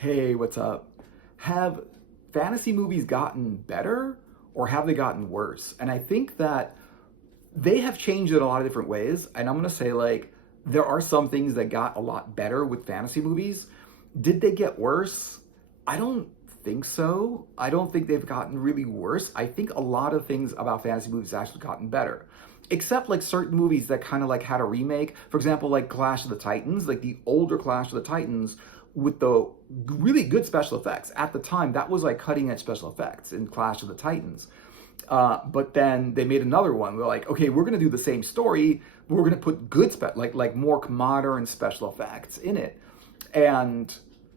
Hey, what's up? Have fantasy movies gotten better or have they gotten worse? And I think that they have changed in a lot of different ways. And I'm going to say, like, there are some things that got a lot better with fantasy movies. Did they get worse? I don't think so. I don't think they've gotten really worse. I think a lot of things about fantasy movies have actually gotten better. Except like certain movies that kind of like had a remake. For example, like Clash of the Titans, like the older Clash of the Titans with the really good special effects. At the time, that was like cutting edge special effects in Clash of the Titans. But then they made another one. They're like, okay, we're gonna do the same story, but we're gonna put good like more modern special effects in it, and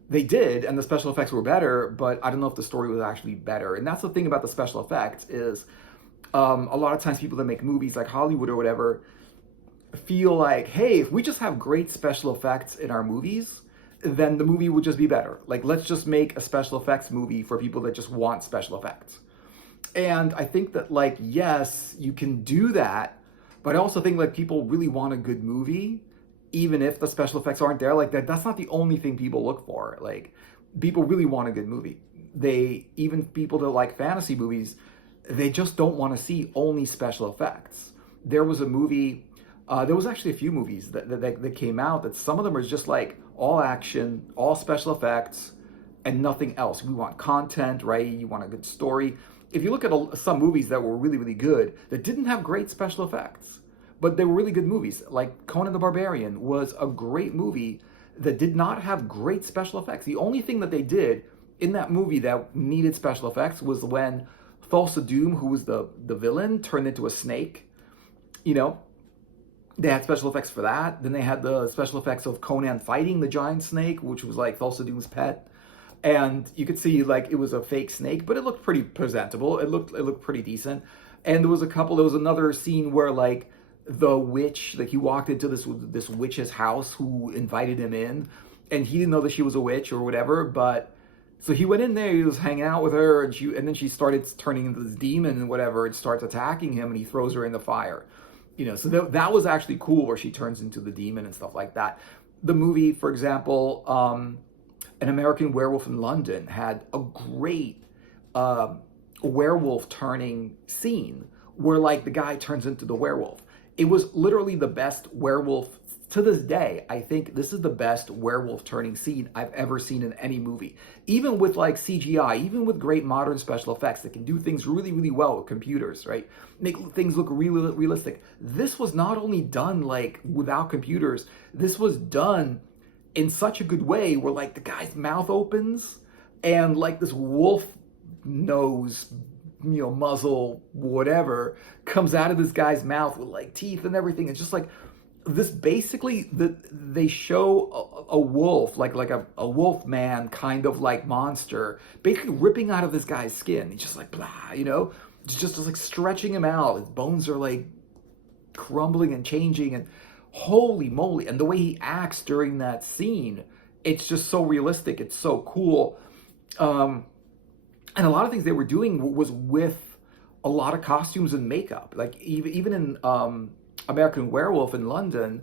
they did, and the special effects were better. But I don't know if the story was actually better. And that's the thing about the special effects is a lot of times people that make movies like Hollywood or whatever feel like, hey, if we just have great special effects in our movies, then the movie would just be better. Like, let's just make a special effects movie for people that just want special effects. And I think that, like, yes, you can do that, but I also think like people really want a good movie, even if the special effects aren't there. Like that's not the only thing people look for. Like, people really want a good movie. They even people that like fantasy movies, they just don't want to see only special effects. There was a movie, there was actually a few movies that came out that some of them are just like all action, all special effects, and nothing else. We want content, right? You want a good story. If you look at some movies that were really, really good, that didn't have great special effects, but they were really good movies, like Conan the Barbarian was a great movie that did not have great special effects. The only thing that they did in that movie that needed special effects was when Thulsa Doom, who was the villain, turned into a snake. You know, they had special effects for that. Then they had the special effects of Conan fighting the giant snake, which was like Thulsa Doom's pet. And you could see like it was a fake snake, but it looked pretty presentable. It looked pretty decent. And there was another scene where like the witch, like he walked into this witch's house who invited him in, and he didn't know that she was a witch or whatever, but so he went in there, he was hanging out with her, and then she started turning into this demon and whatever, and starts attacking him, and he throws her in the fire. So that was actually cool, where she turns into the demon and stuff like that. The movie, for example, An American Werewolf in London had a great werewolf turning scene where like the guy turns into the werewolf. It was literally the best werewolf to this day. I think this is the best werewolf turning scene I've ever seen in any movie. Even with like CGI, even with great modern special effects that can do things really, really well with computers, right? Make things look really realistic. This was not only done like without computers, this was done in such a good way where like the guy's mouth opens and like this wolf nose, muzzle, whatever, comes out of this guy's mouth with like teeth and everything. It's just like this basically they show a wolf, like a wolf man kind of like monster, basically ripping out of this guy's skin. He's just like blah, just like stretching him out. His bones are like crumbling and changing, and holy moly. And the way he acts during that scene, it's just so realistic. It's so cool. And a lot of things they were doing was with a lot of costumes and makeup. Like even in American Werewolf in London,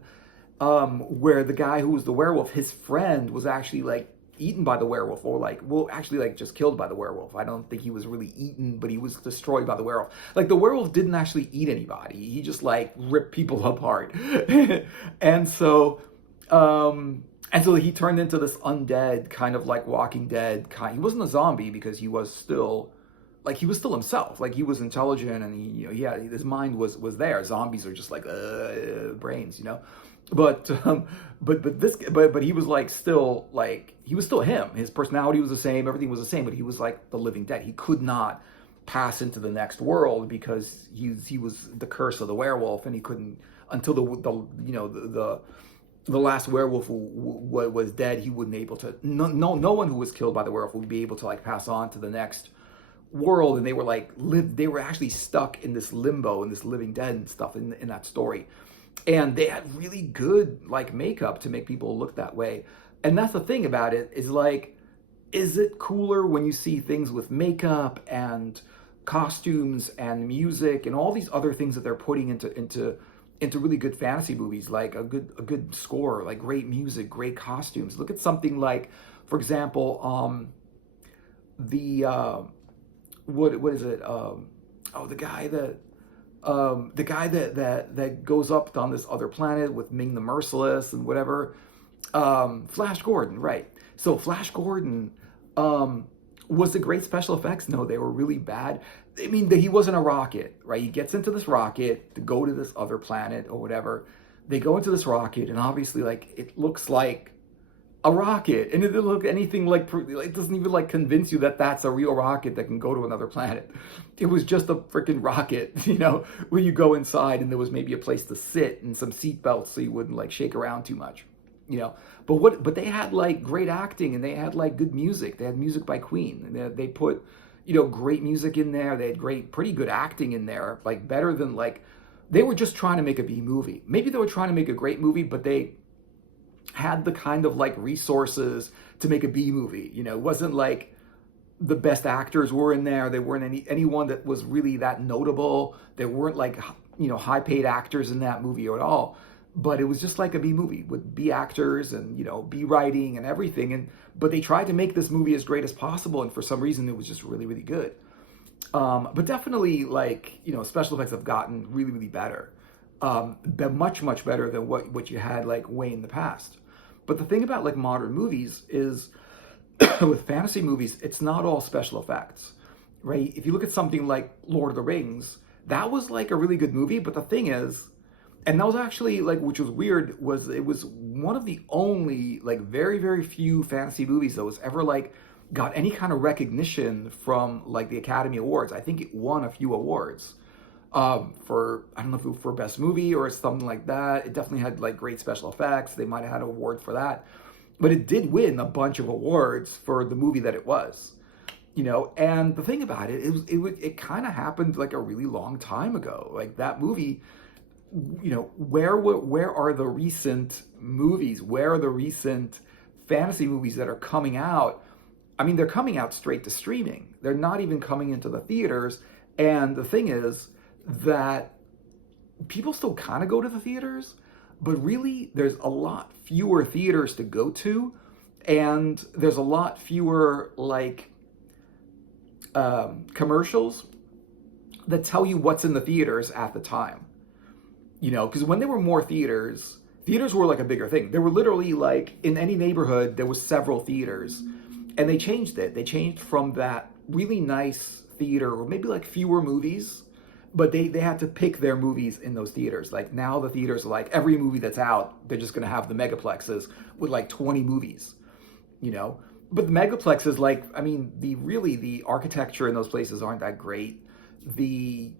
where the guy who was the werewolf, his friend was actually like eaten by the werewolf, or like, well, actually like just killed by the werewolf. I don't think he was really eaten, but he was destroyed by the werewolf. Like the werewolf didn't actually eat anybody. He just like ripped people apart. and so he turned into this undead kind of like Walking Dead kind. He wasn't a zombie because he was still himself. Like he was intelligent, and his mind was there. Zombies are just like brains. But he was he was still him. His personality was the same, everything was the same, but he was like the living dead. He could not pass into the next world because he was the curse of the werewolf, and he couldn't until the last werewolf who was dead. He wouldn't able to. No one who was killed by the werewolf would be able to like pass on to the next world, and they were actually stuck in this limbo and this living dead and stuff in that story. And they had really good like makeup to make people look that way. And that's the thing about it, is like, is it cooler when you see things with makeup and costumes and music and all these other things that they're putting into really good fantasy movies, like a good score, like great music, great costumes. Look at something like for example, the what is it? Oh, the guy that goes up on this other planet with Ming the Merciless and whatever. Flash Gordon, right? So Flash Gordon, was it great special effects? No, they were really bad. I mean, he wasn't a rocket, right? He gets into this rocket to go to this other planet or whatever. They go into this rocket, and obviously, like, it looks like a rocket, and it doesn't look anything like, it doesn't even like convince you that that's a real rocket that can go to another planet. It was just a freaking rocket, where you go inside, and there was maybe a place to sit and some seat belts so you wouldn't like shake around too much, But they had like great acting, and they had like good music. They had music by Queen, and they put, great music in there. They had pretty good acting in there, like better than like, they were just trying to make a B movie. Maybe they were trying to make a great movie, but they had the kind of like resources to make a B movie. It wasn't like the best actors were in there. There weren't anyone that was really that notable. There weren't like, high paid actors in that movie at all. But it was just like a B movie with B actors and, B writing and everything. But they tried to make this movie as great as possible. And for some reason, it was just really, really good. But definitely, like, special effects have gotten really, really better. Much, much better than what you had like way in the past. But the thing about like modern movies is with fantasy movies, it's not all special effects, right? If you look at something like Lord of the Rings, that was like a really good movie. But the thing is, and that was actually like, which was weird, it was one of the only like very, very few fantasy movies that was ever like got any kind of recognition from like the Academy Awards. I think it won a few awards. For, I don't know if it was for best movie or something like that. It definitely had like great special effects. They might have had an award for that, but it did win a bunch of awards for the movie that it was, and the thing about it kind of happened like a really long time ago. Like that movie, where are the recent movies? Where are the recent fantasy movies that are coming out? I mean, they're coming out straight to streaming. They're not even coming into the theaters. And the thing is, that people still kind of go to the theaters, but really there's a lot fewer theaters to go to, and there's a lot fewer like commercials that tell you what's in the theaters at the time. Because when there were more theaters were like a bigger thing. There were literally like in any neighborhood there was several theaters, and they changed it. They changed from that really nice theater or maybe like fewer movies. But they had to pick their movies in those theaters. Like now the theaters are like every movie that's out, they're just going to have the megaplexes with like 20 movies, But the megaplexes, like, I mean, the architecture in those places aren't that great. The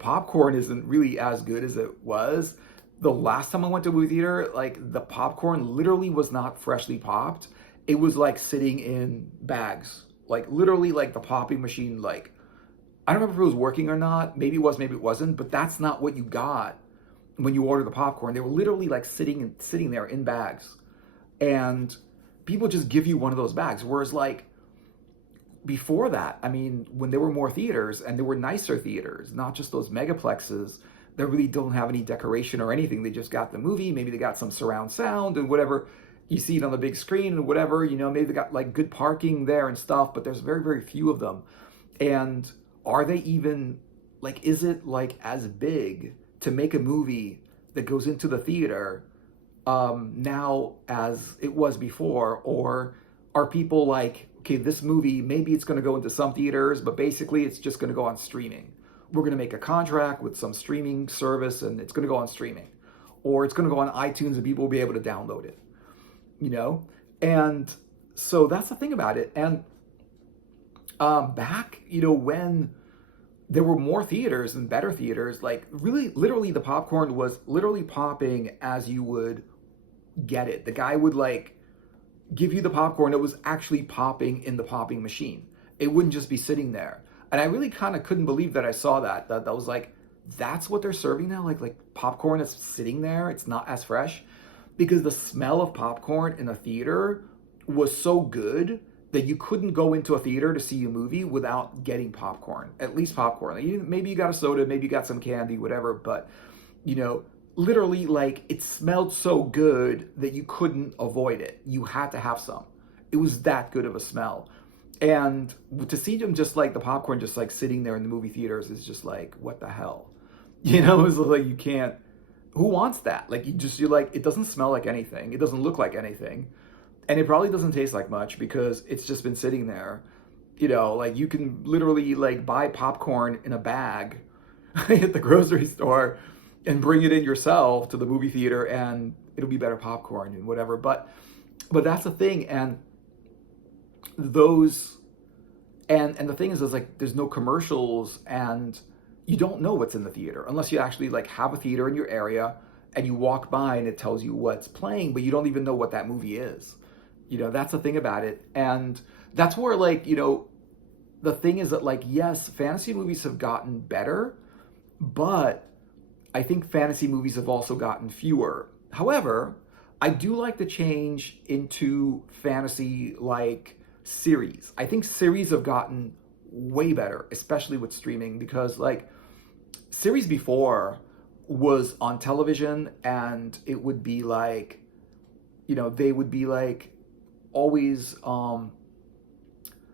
popcorn isn't really as good as it was. The last time I went to a movie theater, like the popcorn literally was not freshly popped. It was like sitting in bags, like literally like the popping machine, like, I don't remember if it was working or not. Maybe it was, maybe it wasn't. But that's not what you got when you ordered the popcorn. They were literally like sitting there in bags, and people just give you one of those bags. Whereas like before that, I mean, when there were more theaters and there were nicer theaters, not just those megaplexes that really don't have any decoration or anything. They just got the movie. Maybe they got some surround sound and whatever. You see it on the big screen and whatever. Maybe they got like good parking there and stuff. But there's very, very few of them, and are they even, like, is it like as big to make a movie that goes into the theater now as it was before? Or are people like, okay, this movie, maybe it's going to go into some theaters, but basically it's just going to go on streaming. We're going to make a contract with some streaming service and it's going to go on streaming. Or it's going to go on iTunes and people will be able to download it, And so that's the thing about it. And back, when there were more theaters and better theaters, like really, literally the popcorn was literally popping as you would get it. The guy would like give you the popcorn. It was actually popping in the popping machine. It wouldn't just be sitting there. And I really kind of couldn't believe that I saw that was like, that's what they're serving now? Like popcorn is sitting there. It's not as fresh, because the smell of popcorn in a theater was so good that you couldn't go into a theater to see a movie without getting popcorn, at least popcorn. Like, maybe you got a soda, maybe you got some candy, whatever, but, literally, like, it smelled so good that you couldn't avoid it. You had to have some. It was that good of a smell. And to see them just like the popcorn just like sitting there in the movie theaters is just like, what the hell? It's like you can't, who wants that? Like you're like, it doesn't smell like anything. It doesn't look like anything. And it probably doesn't taste like much because it's just been sitting there. Like you can literally like buy popcorn in a bag at the grocery store and bring it in yourself to the movie theater and it'll be better popcorn and whatever. But that's the thing. And those and the thing is like there's no commercials and you don't know what's in the theater unless you actually like have a theater in your area and you walk by and it tells you what's playing, but you don't even know what that movie is. That's the thing about it. And that's where like, the thing is that like, yes, fantasy movies have gotten better, but I think fantasy movies have also gotten fewer. However, I do like the change into fantasy like series. I think series have gotten way better, especially with streaming, because like series before was on television and it would be like, they would be like always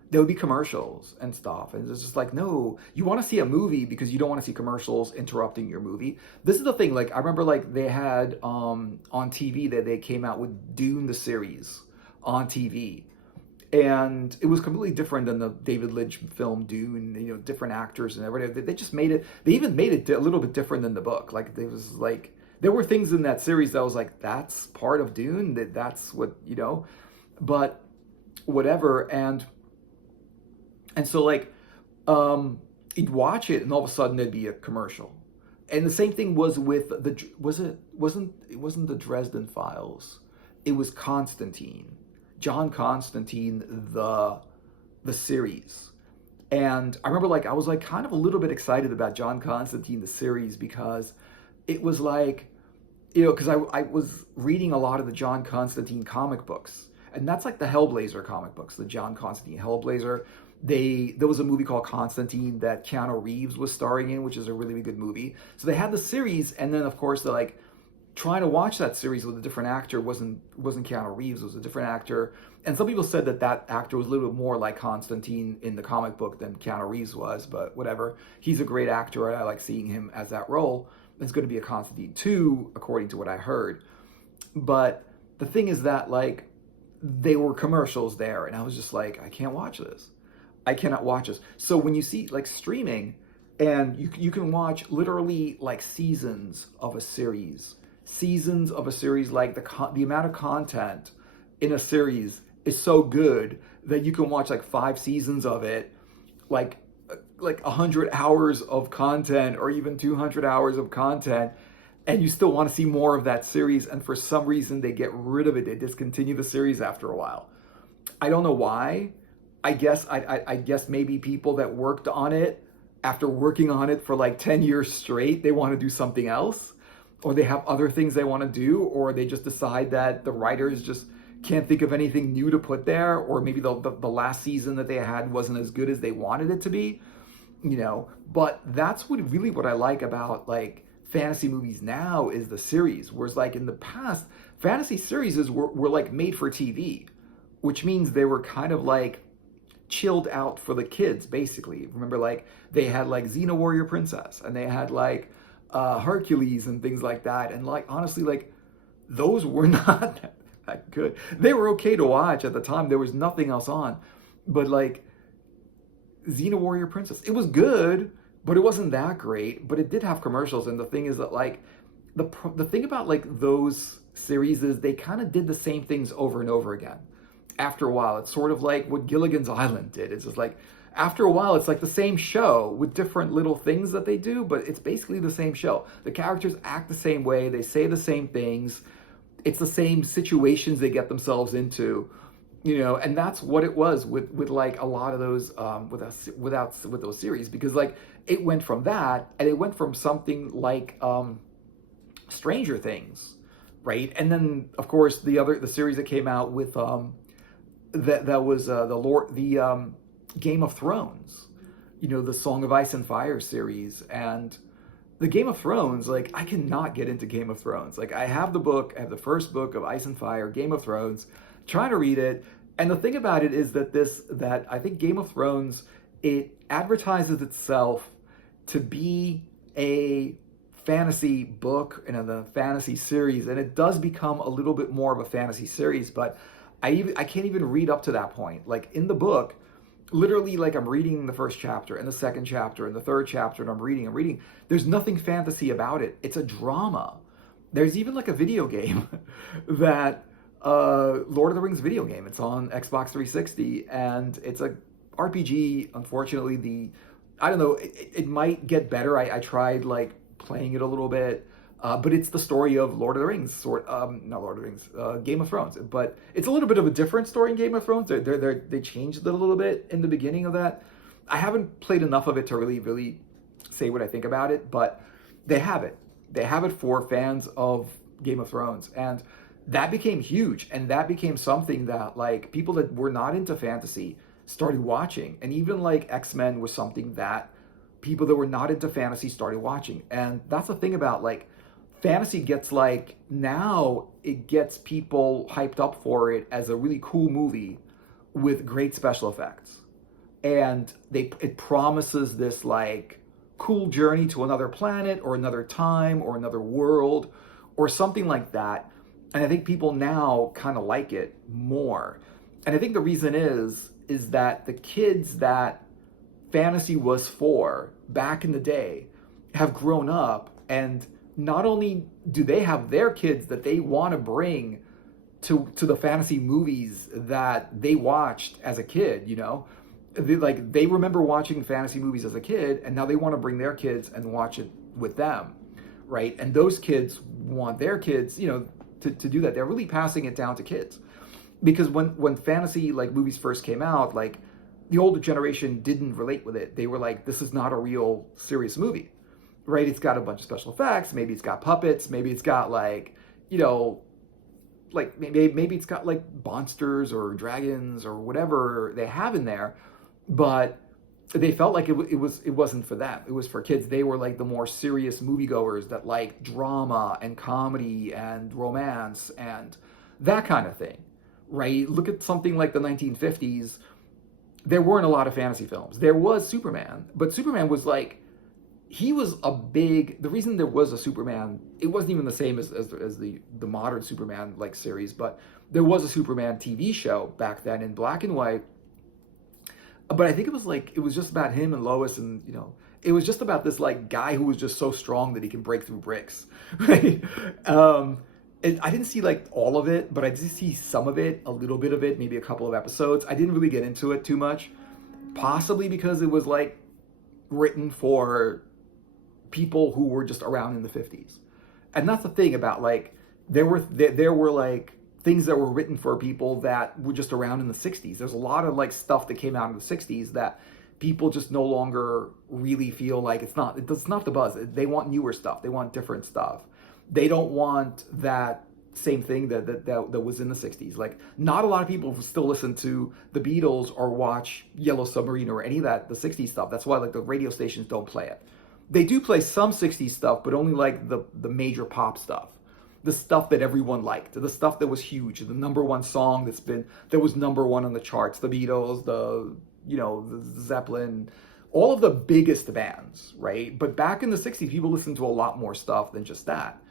there would be commercials and stuff, and it's just like, no, you want to see a movie because you don't want to see commercials interrupting your movie. This is the thing, like I remember like they had on TV that they came out with Dune the series on TV, and it was completely different than the David Lynch film Dune. Different actors and everything. They just made it, they even made it a little bit different than the book. Like there were things in that series that was like, that's part of Dune, that's what, but whatever. And so like, you'd watch it and all of a sudden there'd be a commercial. And the same thing was with it wasn't the Dresden Files. It was Constantine, John Constantine, the series. And I remember like, I was like kind of a little bit excited about John Constantine, the series, because it was like, because I was reading a lot of the John Constantine comic books. And that's like the Hellblazer comic books, the John Constantine Hellblazer. There was a movie called Constantine that Keanu Reeves was starring in, which is a really good movie. So they had the series, and then of course they're like trying to watch that series with a different actor. Wasn't Keanu Reeves, it was a different actor. And some people said that actor was a little bit more like Constantine in the comic book than Keanu Reeves was, but whatever. He's a great actor, and I like seeing him as that role. It's going to be a Constantine 2, according to what I heard. But the thing is that like they were commercials there, and I was just like, I can't watch this. I cannot watch this. So when you see like streaming, and you can watch literally like seasons of a series, like the amount of content in a series is so good that you can watch like 5 seasons of it, like 100 hours of content or even 200 hours of content, and you still want to see more of that series, and for some reason they get rid of it. They discontinue the series after a while. I don't know why. I guess maybe people that worked on it, after working on it for like 10 years straight, they want to do something else, or they have other things they want to do, or they just decide that the writers just can't think of anything new to put there, or maybe the last season that they had wasn't as good as they wanted it to be, But that's what I like about like fantasy movies now is the series. Whereas like in the past, fantasy series were like made for TV, which means they were kind of like chilled out for the kids, basically. Remember, like they had like Xena Warrior Princess, and they had like Hercules and things like that. And like honestly, like those were not that good. They were okay to watch at the time. There was nothing else on, but like Xena Warrior Princess, it was good, but it wasn't that great. But it did have commercials. And the thing is that like the thing about like those series is they kind of did the same things over and over again. After a while, it's sort of like what Gilligan's Island did. It's just like, after a while, it's like the same show with different little things that they do, but it's basically the same show. The characters act the same way, they say the same things, it's the same situations they get themselves into, and that's what it was with like a lot of those with those series, because like it went from that, and it went from something like Stranger Things, right? And then of course the series that came out with that was the Game of Thrones, the Song of Ice and Fire series. And the Game of Thrones, like I cannot get into Game of Thrones. Like I have the first book of Ice and Fire, Game of Thrones, trying to read it. And the thing about it is that I think Game of Thrones, it advertises itself to be a fantasy book and a fantasy series, and it does become a little bit more of a fantasy series, but I can't even read up to that point. Like in the book, literally, like I'm reading the first chapter and the second chapter and the third chapter, and I'm reading. There's nothing fantasy about it. It's a drama. There's even like a video game that Lord of the Rings video game. It's on Xbox 360, and it's a RPG. Unfortunately, I don't know. It might get better. I tried like playing it a little bit, but it's the story of Lord of the Rings, not Lord of the Rings, Game of Thrones. But it's a little bit of a different story in Game of Thrones. They changed it a little bit in the beginning of that. I haven't played enough of it to really say what I think about it, but they have it. They have it for fans of Game of Thrones, and that became huge, and that became something that like people that were not into fantasy started watching. And even like X-Men was something that people that were not into fantasy started watching. And that's the thing about like fantasy gets like now it gets people hyped up for it as a really cool movie with great special effects. And it promises this like cool journey to another planet or another time or another world or something like that. And I think people now kind of like it more. And I think the reason is that the kids that fantasy was for back in the day have grown up, and not only do they have their kids that they want to bring to the fantasy movies that they watched as a kid, they remember watching fantasy movies as a kid, and now they want to bring their kids and watch it with them, right? And those kids want their kids, to do that. They're really passing it down to kids, because when fantasy like movies first came out, like the older generation didn't relate with it. They were like, this is not a real serious movie, right? It's got a bunch of special effects. Maybe it's got puppets. Maybe it's got like, like maybe it's got like monsters or dragons or whatever they have in there, but they felt like it wasn't for them. It was for kids. They were like the more serious moviegoers that like drama and comedy and romance and that kind of thing, right? Look at something like the 1950s. There weren't a lot of fantasy films. There was Superman, but Superman was like, the reason there was a Superman, it wasn't even the same as the modern Superman like series, but there was a Superman TV show back then in black and white. But I think it was just about him and Lois, and it was just about this like guy who was just so strong that he can break through bricks, right? And I didn't see like all of it, but I did see some of it, a little bit of it, maybe a couple of episodes. I didn't really get into it too much, possibly because it was like written for people who were just around in the 50s. And that's the thing about like there were like things that were written for people that were just around in the 60s. There's a lot of like stuff that came out in the 60s that people just no longer really feel like it's not the buzz. They want newer stuff. They want different stuff. They don't want that same thing that was in the 60s. Like, not a lot of people still listen to the Beatles or watch Yellow Submarine or any of that, the 60s stuff. That's why like the radio stations don't play it. They do play some 60s stuff, but only like the major pop stuff. The stuff that everyone liked, the stuff that was huge, the number one song that was number one on the charts, the Beatles, the Zeppelin, all of the biggest bands, right? But back in the 60s, people listened to a lot more stuff than just that.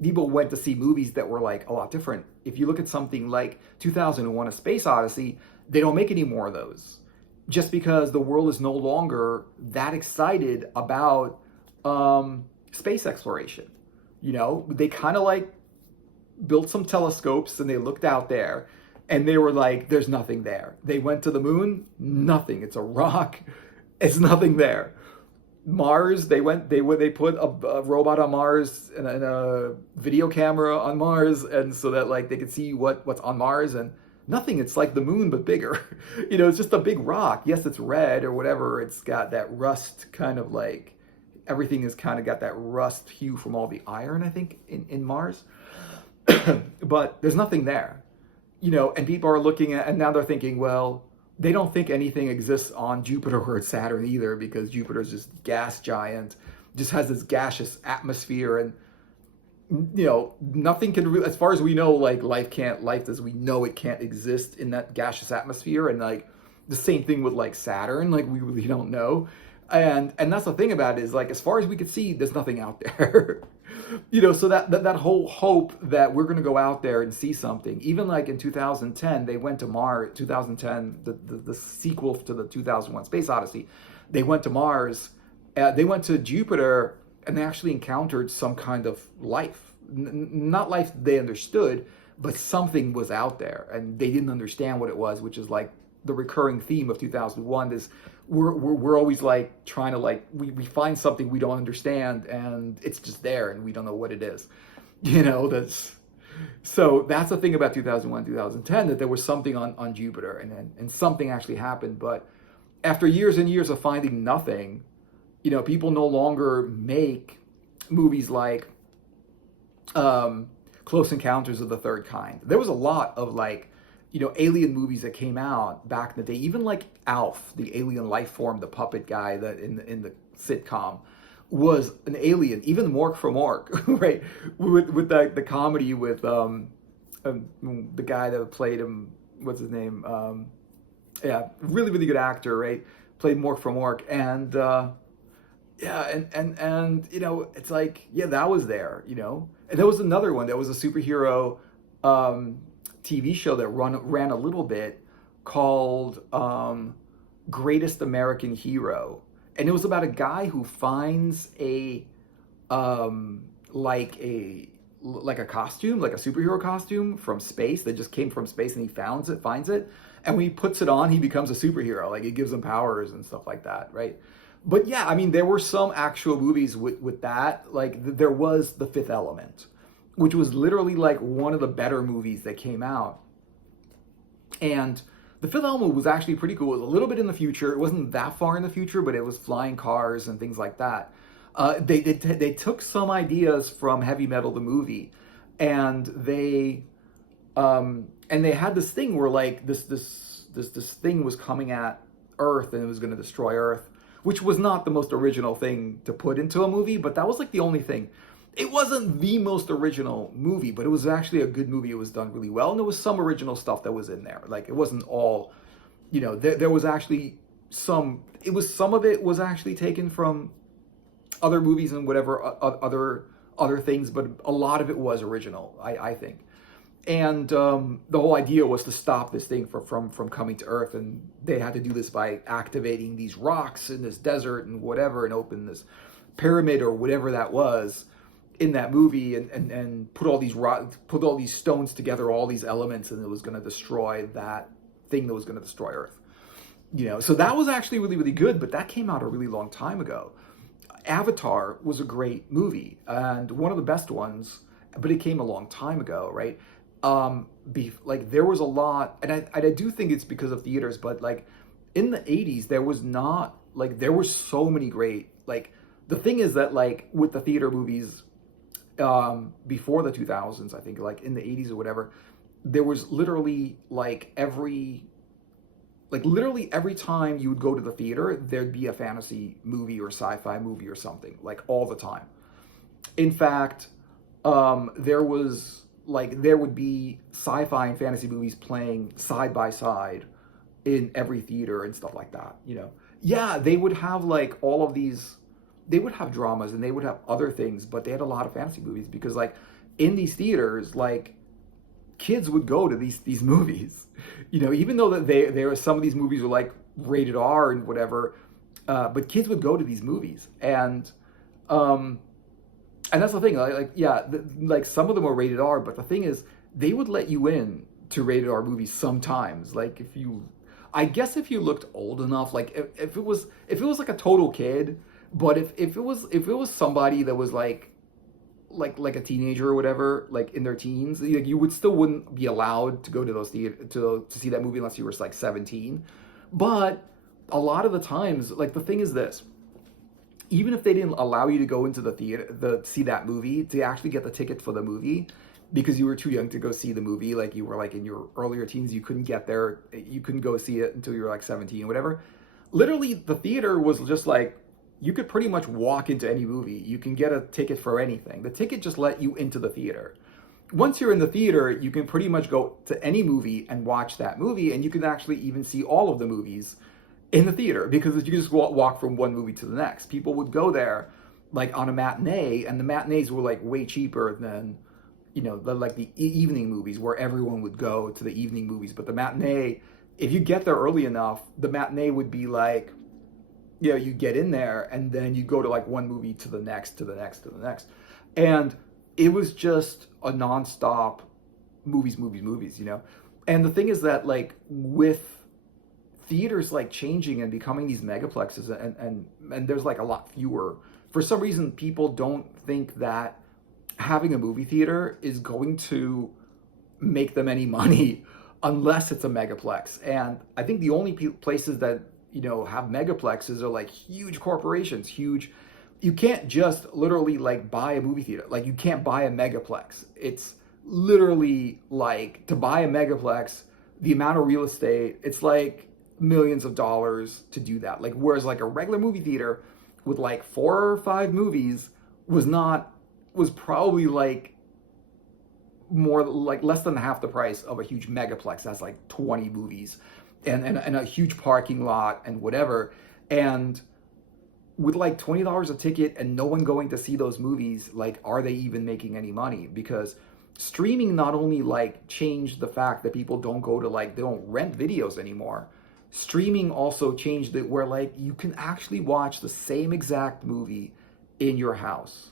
People went to see movies that were like a lot different. If you look at something like 2001: A Space Odyssey, they don't make any more of those, just because the world is no longer that excited about space exploration. They kind of like built some telescopes and they looked out there and they were like, there's nothing there. They went to the moon, nothing. It's a rock. It's nothing there. Mars, they put a robot on Mars and a video camera on Mars, and so that like they could see what's on Mars, and nothing. It's like the moon but bigger. It's just a big rock. Yes, it's red or whatever. It's got that rust kind of like, everything has kind of got that rust hue from all the iron, I think, in Mars. But there's nothing there. And people are looking at, and now they're thinking, well, they don't think anything exists on Jupiter or Saturn either, because Jupiter's just gas giant, just has this gaseous atmosphere. And nothing can as far as we know, like life as we know it can't exist in that gaseous atmosphere. And like the same thing with like Saturn, like we really don't know. And that's the thing about it, is like as far as we could see, there's nothing out there. So that whole hope that we're going to go out there and see something. Even like in 2010, they went to Mars. 2010, the sequel to the 2001 Space Odyssey, they went to Mars. They went to Jupiter, and they actually encountered some kind of life. Not life they understood, but something was out there, and they didn't understand what it was, which is like the recurring theme of 2001 is we're always like trying to like we find something we don't understand, and it's just there and we don't know what it is. That's the thing about 2001 2010, that there was something on Jupiter, and something actually happened. But after years and years of finding nothing, people no longer make movies like Close Encounters of the Third Kind. There was a lot of like, alien movies that came out back in the day. Even like Alf, the alien life form, the puppet guy that in the sitcom was an alien. Even Mork from Mork, right? With the comedy with the guy that played him. What's his name? Yeah, really really good actor, right? Played Mork from Mork, and yeah, and it's like, yeah, that was there, And there was another one. There was a superhero TV show that ran a little bit called Greatest American Hero, and it was about a guy who finds like a costume, like a superhero costume from space that just came from space, and he finds it, and when he puts it on, he becomes a superhero. Like, it gives him powers and stuff like that, right? But yeah, I mean, there were some actual movies with that. Like, there was The Fifth Element, which was literally like one of the better movies that came out. And The Fifth Element was actually pretty cool. It was a little bit in the future. It wasn't that far in the future, but it was flying cars and things like that. They took some ideas from Heavy Metal the movie, and they had this thing where like this thing was coming at Earth, and it was going to destroy Earth, which was not the most original thing to put into a movie, but that was like the only thing. It wasn't the most original movie, but it was actually a good movie. It was done really well, and there was some original stuff that was in there. Like, it wasn't all, there was actually some of it was actually taken from other movies and whatever other things, but a lot of it was original, I think. And the whole idea was to stop this thing from coming to Earth, and they had to do this by activating these rocks in this desert and whatever, and open this pyramid or whatever that was in that movie, and put all these stones together, all these elements, and it was going to destroy that thing that was going to destroy Earth. So that was actually really really good, but that came out a really long time ago. Avatar was a great movie, and one of the best ones, but it came a long time ago, right? Like, there was a lot, and I do think it's because of theaters, but like in the 80s, there was not, like, there were so many great, like, the thing is that like with the theater movies before the 2000s, I think, like in the 80s or whatever, there was literally literally every time you would go to the theater, there'd be a fantasy movie or sci-fi movie or something, like all the time. In fact, there would be sci-fi and fantasy movies playing side by side in every theater and stuff like that, Yeah, they would have like all of these, they would have dramas and they would have other things, but they had a lot of fantasy movies because like in these theaters, like kids would go to these movies, even though that there were some of these movies were like rated R and whatever, but kids would go to these movies, and that's the thing. Like some of them were rated R, but the thing is, they would let you in to rated R movies sometimes. Like, I guess if you looked old enough, like if it was like a total kid, but if it was somebody that was like a teenager or whatever, like in their teens, like, you wouldn't be allowed to go to those to see that movie unless you were like 17. But a lot of the times, like, the thing is this: even if they didn't allow you to go into the theater see that movie, to actually get the ticket for the movie because you were too young to go see the movie, like you were like in your earlier teens, you couldn't get there, you couldn't go see it until you were like 17 or whatever. Literally, the theater was just like you could pretty much walk into any movie. You can get a ticket for anything. The ticket just let you into the theater. Once you're in the theater, you can pretty much go to any movie and watch that movie, and you can actually even see all of the movies in the theater because you just walk from one movie to the next. People would go there like on a matinee, and the matinees were like way cheaper than like the evening movies where everyone would go to the evening movies. But the matinee, if you get there early enough, the matinee would be like, you get in there and then you go to like one movie to the next, to the next, to the next. And it was just a nonstop movies. And the thing is that like with theaters like changing and becoming these megaplexes and there's like a lot fewer, for some reason people don't think that having a movie theater is going to make them any money unless it's a megaplex. And I think the only places that have megaplexes are like huge corporations, huge. You can't just literally like buy a movie theater. Like you can't buy a megaplex. It's literally like to buy a megaplex, the amount of real estate, it's like millions of dollars to do that. Like whereas like a regular movie theater with like 4 or 5 movies was probably like more like less than half the price of a huge megaplex that's like 20 movies and a huge parking lot and whatever. And with like $20 a ticket and no one going to see those movies, like are they even making any money? Because streaming not only like changed the fact that people don't go to like they don't rent videos anymore. Streaming also changed it where like you can actually watch the same exact movie in your house.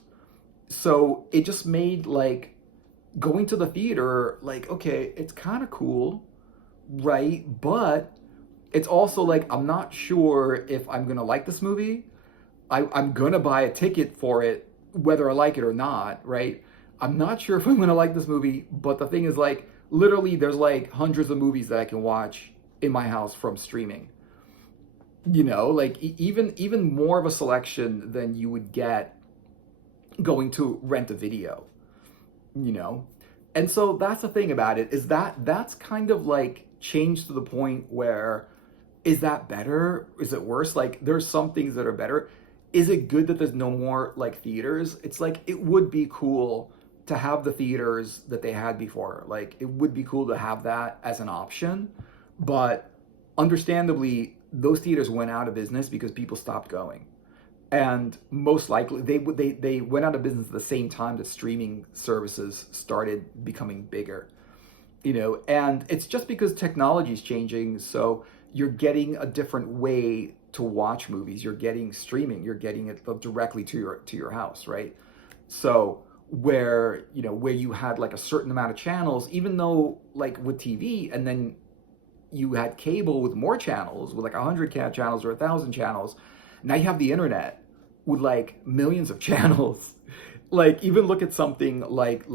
So it just made like going to the theater like, okay, it's kind of cool, right? But it's also like I'm not sure if I'm gonna like this movie. I'm gonna buy a ticket for it whether I like it or not, right? I'm not sure if I'm gonna like this movie, but the thing is like literally there's like hundreds of movies that I can watch in my house from streaming. Like even more of a selection than you would get going to rent a video, you know? And so that's the thing about it is that that's kind of like changed to the point where is that better? Is it worse? Like there's some things that are better. Is it good that there's no more like theaters? It's like it would be cool to have the theaters that they had before. Like it would be cool to have that as an option, but understandably those theaters went out of business because people stopped going. And most likely they went out of business at the same time that streaming services started becoming bigger. And it's just because technology is changing, so you're getting a different way to watch movies. You're getting streaming, you're getting it directly to your house, right? So where you had like a certain amount of channels, even though like with TV, and then you had cable with more channels, with like 100 channels or 1,000 channels. Now you have the internet with like millions of channels. Like even look at something like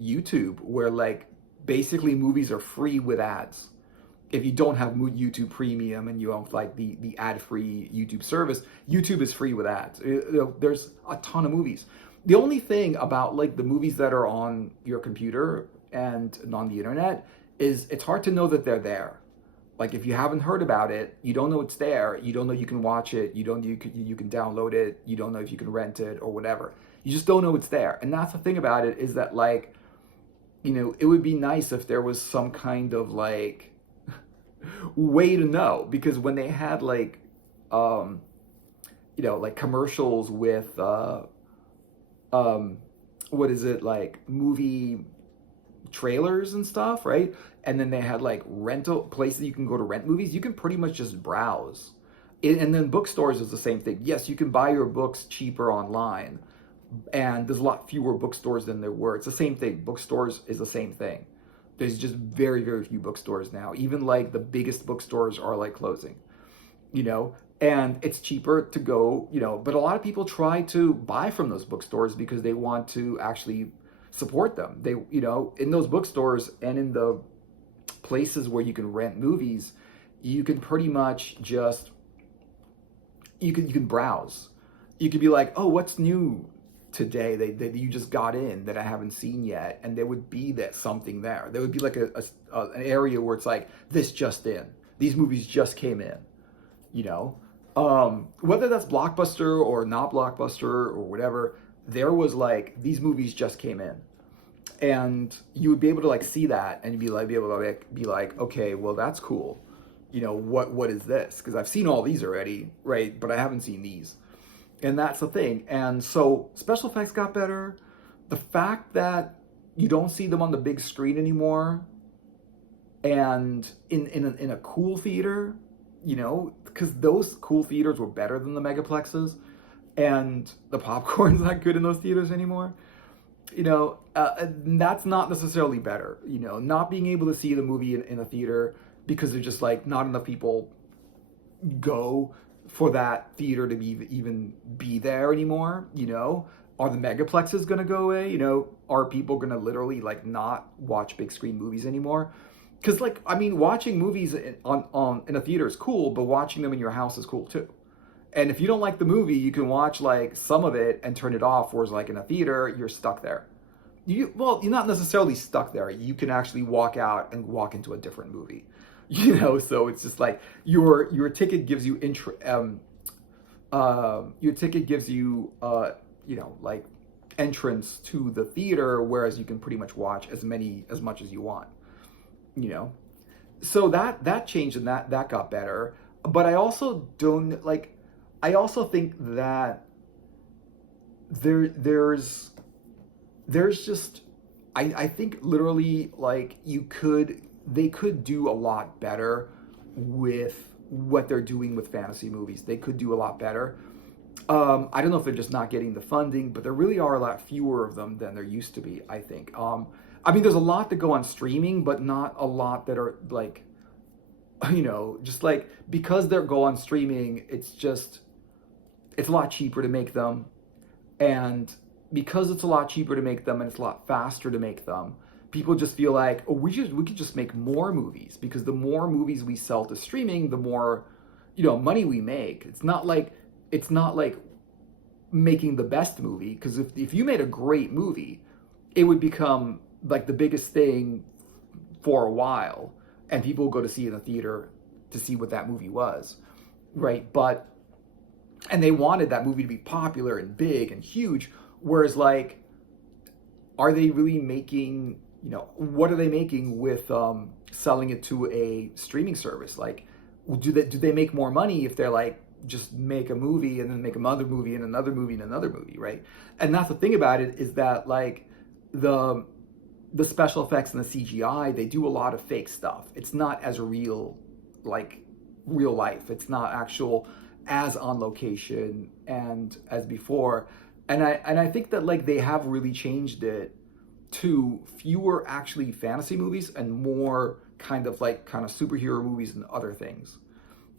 YouTube, where like basically movies are free with ads. If you don't have YouTube Premium and you have like the ad-free YouTube service, YouTube is free with ads. There's a ton of movies. The only thing about like the movies that are on your computer and on the internet is it's hard to know that they're there. Like if you haven't heard about it, you don't know it's there. You don't know you can watch it. You don't know you can download it. You don't know if you can rent it or whatever. You just don't know it's there. And that's the thing about it is that like, it would be nice if there was some kind of like way to know, because when they had like, like commercials with, what is it, like movie trailers and stuff, right? And then they had like rental places you can go to rent movies. You can pretty much just browse. And then bookstores is the same thing. Yes, you can buy your books cheaper online, and there's a lot fewer bookstores than there were. It's the same thing. Bookstores is the same thing. There's just very, very few bookstores now. Even like the biggest bookstores are like closing, and it's cheaper to go, but a lot of people try to buy from those bookstores because they want to actually support them. They, in those bookstores and in the places where you can rent movies, you can pretty much just, you can browse. You could be like, oh, what's new today that you just got in that I haven't seen yet? And there would be that something there. There would be like an area where it's like, this just in. These movies just came in, Whether that's Blockbuster or not Blockbuster or whatever, there was like these movies just came in, and you would be able to like see that and be able to like be like, okay, well that's cool. What is this? Because I've seen all these already, right? But I haven't seen these, and that's the thing. And so special effects got better. The fact that you don't see them on the big screen anymore, and in a cool theater, because those cool theaters were better than the megaplexes, and the popcorn's not good in those theaters anymore. That's not necessarily better. Not being able to see the movie in a theater because there's just like not enough people go for that theater to even be there anymore. Are the megaplexes going to go away? Are people going to literally like not watch big screen movies anymore? Because like, I mean, watching movies in a theater is cool, but watching them in your house is cool too. And if you don't like the movie, you can watch like some of it and turn it off. Whereas like in a theater, you're stuck there. You're not necessarily stuck there. You can actually walk out and walk into a different movie. So it's just like your ticket gives you your ticket gives you like entrance to the theater, whereas you can pretty much watch as much as you want. So that changed, and that got better. But I also don't like. I also think that there's just I think literally like they could do a lot better with what they're doing with fantasy movies. They could do a lot better. I don't know if they're just not getting the funding, but there really are a lot fewer of them than there used to be, I think. I mean, there's a lot that go on streaming, but not a lot that are like, just like, because they go on streaming, it's a lot cheaper to make them. And because it's a lot cheaper to make them and it's a lot faster to make them, people just feel like, oh, we could just make more movies, because the more movies we sell to streaming, the more, money we make. It's not like making the best movie, because if you made a great movie, it would become like the biggest thing for a while, and people would go to see it in the theater to see what that movie was, right? And they wanted that movie to be popular and big and huge, whereas like, are they really making, what are they making with selling it to a streaming service? Like, do they make more money if they're like, just make a movie and then make another movie and another movie and another movie, right? And that's the thing about it, is that like the special effects and the CGI, they do a lot of fake stuff. It's not as real, like real life. It's not actual as on location and as before. And I think that like they have really changed it to fewer actually fantasy movies and more kind of superhero movies and other things,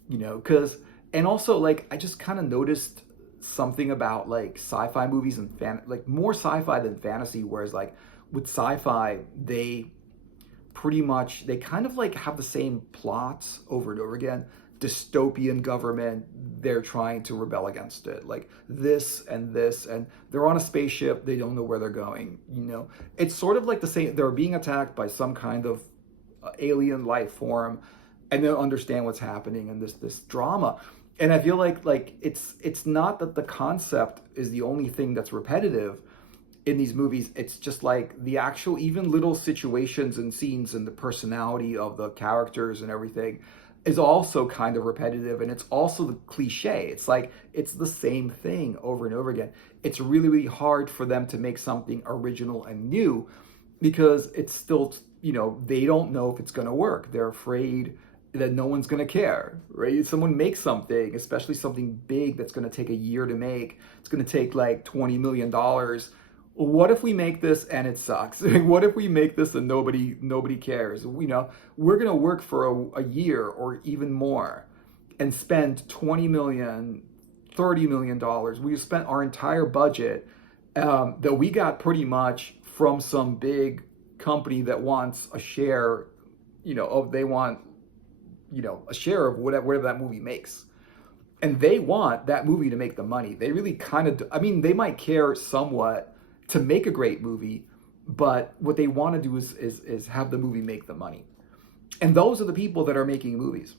because, and also like I just kind of noticed something about like sci-fi movies and like more sci-fi than fantasy, whereas like with sci-fi, they kind of like have the same plots over and over again. Dystopian government, they're trying to rebel against it, like this, and they're on a spaceship, they don't know where they're going. It's sort of like the same, they're being attacked by some kind of alien life form, and they don't understand what's happening, and this drama. And I feel like it's not that the concept is the only thing that's repetitive in these movies. It's just like the actual, even little situations and scenes and the personality of the characters and everything is also kind of repetitive, and it's also the cliche. It's like, it's the same thing over and over again. It's really, really hard for them to make something original and new, because it's still, they don't know if it's going to work. They're afraid that no one's going to care, right? If someone makes something, especially something big that's going to take a year to make, it's going to take like $20 million. What if we make this and it sucks? What if we make this and nobody cares? We're going to work for a year or even more and spend $20 million, $30 million. We spent our entire budget that we got pretty much from some big company that wants a share, they want, a share of whatever that movie makes. And they want that movie to make the money. They really kind of, they might care somewhat to make a great movie, but what they want to do is have the movie make the money. And those are the people that are making movies.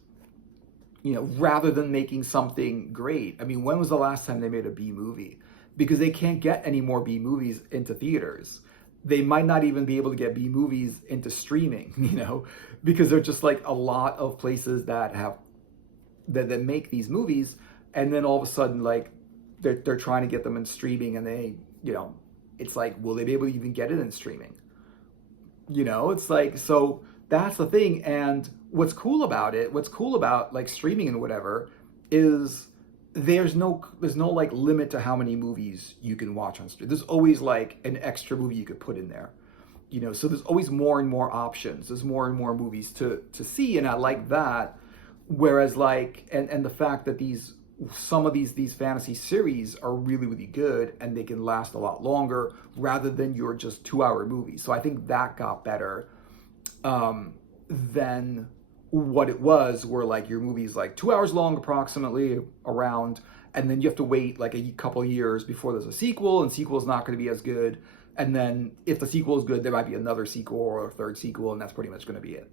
rather than making something great. I mean, when was the last time they made a B movie? Because they can't get any more B movies into theaters. They might not even be able to get B movies into streaming, because they're just like a lot of places that make these movies, and then all of a sudden, like, they're trying to get them in streaming, and it's like, will they be able to even get it in streaming? It's like, so that's the thing. And what's cool about like streaming and whatever is there's no like limit to how many movies you can watch on stream. There's always like an extra movie you could put in there. So there's always more and more options. There's more and more movies to see, and I like that. Whereas like, and the fact that some of these fantasy series are really, really good, and they can last a lot longer rather than your just 2-hour movies. So I think that got better than what it was, where like your movie's like 2 hours long approximately around, and then you have to wait like a couple of years before there's a sequel, and sequel's not going to be as good. And then if the sequel is good, there might be another sequel or a third sequel, and that's pretty much going to be it.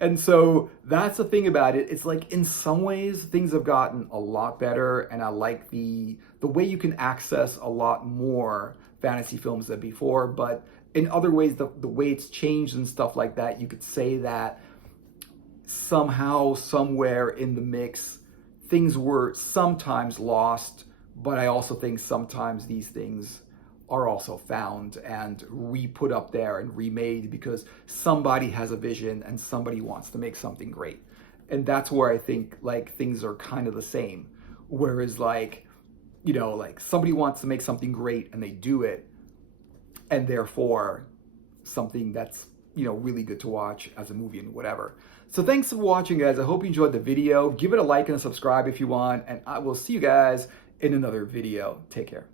And so that's the thing about it. It's like, in some ways things have gotten a lot better, and I like the way you can access a lot more fantasy films than before. But in other ways, the way it's changed and stuff like that, you could say that somehow, somewhere in the mix, things were sometimes lost. But I also think sometimes these things are also found and re-put up there and remade because somebody has a vision and somebody wants to make something great. And that's where I think like things are kind of the same. Whereas like, like somebody wants to make something great and they do it, and therefore something that's, really good to watch as a movie and whatever. So thanks for watching, guys. I hope you enjoyed the video. Give it a like and a subscribe if you want, and I will see you guys in another video. Take care.